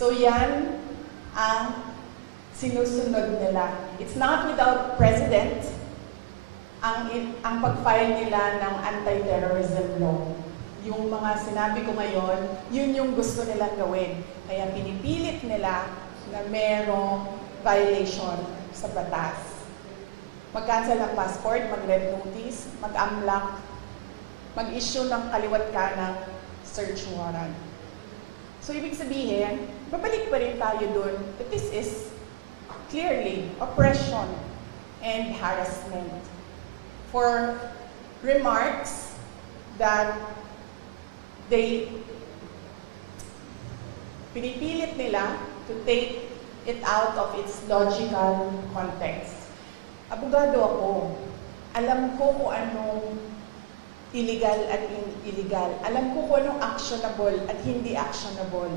So yan ang sinusunod nila. It's not without precedent ang, ang pag-file nila ng anti-terrorism law. Yung mga sinabi ko ngayon, yun yung gusto nilang gawin. Kaya pinipilit nila na merong violation sa batas. Mag-cancel ng passport, mag-red notice, mag-amlock, mag-issue ng kaliwat kanang search warrant. So, ibig sabihin, babalik pa rin tayo dun that this is clearly oppression and harassment for remarks that they pinipilit nila to take it out of its logical context. Abogado ako. Alam ko kung anong illegal at in- illegal. Alam ko kung anong actionable at hindi actionable.